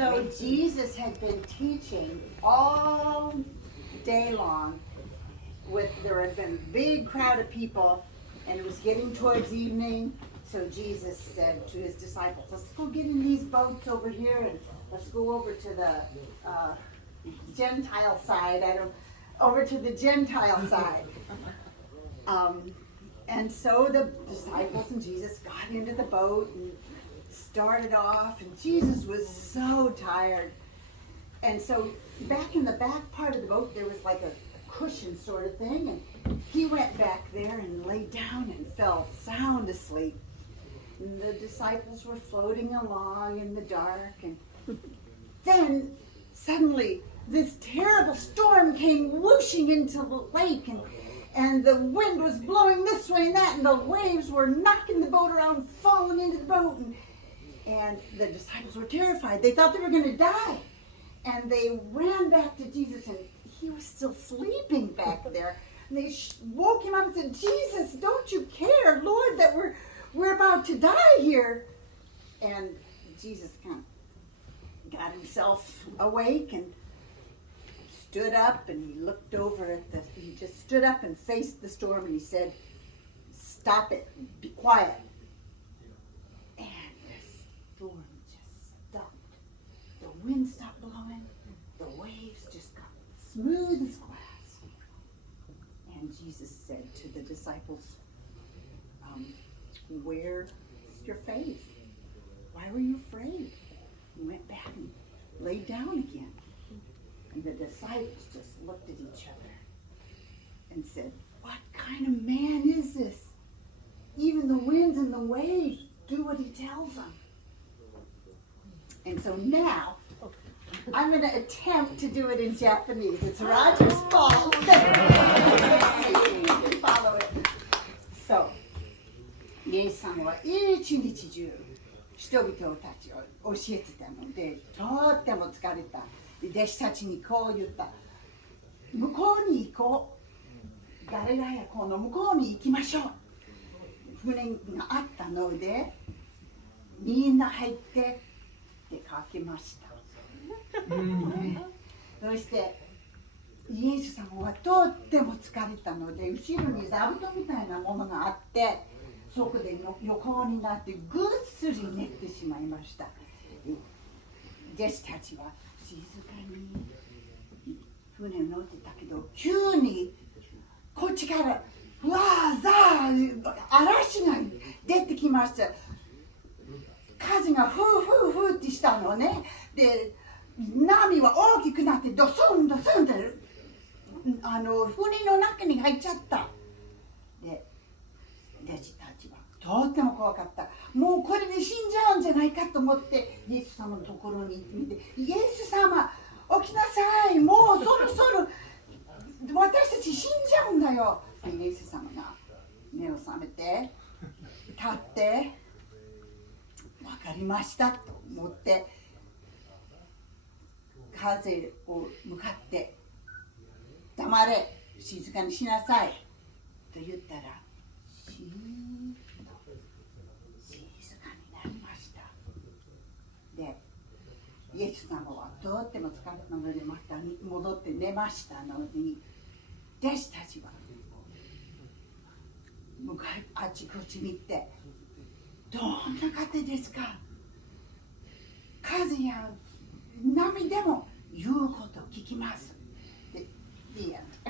So Jesus had been teaching all day long. There had been a big crowd of people, and it was getting towards evening. So Jesus said to his disciples, let's go get in these boats over here, and let's go over to the Gentile side. Over to the Gentile side. And so the disciples and Jesus got into the boat and started off, and Jesus was so tired. And so back in the back part of the boat, there was like a cushion sort of thing, and he went back there and lay down and fell sound asleep. And the disciples were floating along in the dark, and then suddenly this terrible storm came whooshing into the lake, and the wind was blowing this way and that, and the waves were knocking the boat around, falling into the boat, and the disciples were terrified. They thought they were going to die, and they ran back to Jesus, and he was still sleeping back there. And they woke him up and said, Jesus, don't you care, Lord, that we're about to die here? And Jesus kind of got himself awake and stood up, and he looked over at he just stood up and faced the storm, and he said, stop it, be quiet. And the storm just stopped. The wind stopped blowing, the waves just got smooth as glass. And Jesus said to the disciples, where's your faith? Why were you afraid? He went back and laid down again. And the disciples just looked at each other and said, what kind of man is this? Even the winds and the waves do what he tells them. And so now, I'm going to attempt to do it in Japanese. It's Roger's fault. Let's see if you can follow it. So, イエス様は一日中人々たちを教えてたので、とっても疲れた。弟子たちにこう言った。向こうに行こう。ガリラヤ湖の向こうに行きましょう。船があったので、みんな入って出かけました。そしてイエス様はとっても疲れたので、後ろに座布団みたいなものがあって、そこで横になってぐっすり寝てしまいました。弟子たちは静かに船に乗ってたけど、急にこっちからわーざー嵐が出てきました。風がフーフーフーってしたのね。で、波は大きくなってドスンドスンって船の中に入っちゃった。で、弟子たちはとっても怖かった。もうこれで死んじゃうんじゃないかと思ってイエス様のところに行ってみて、イエス様起きなさい、もうそろそろ私たち死んじゃうんだよ。イエス様が目を覚めて立って分かりましたと思って風を向かって黙れ、静かにしなさいと言ったら静かになりました。で、イエス様はとっても疲れたのでまた戻って寝ましたのに、弟子たちはあちこち見て、どんな方ですか？風や波でも言うこと聞きます。The end.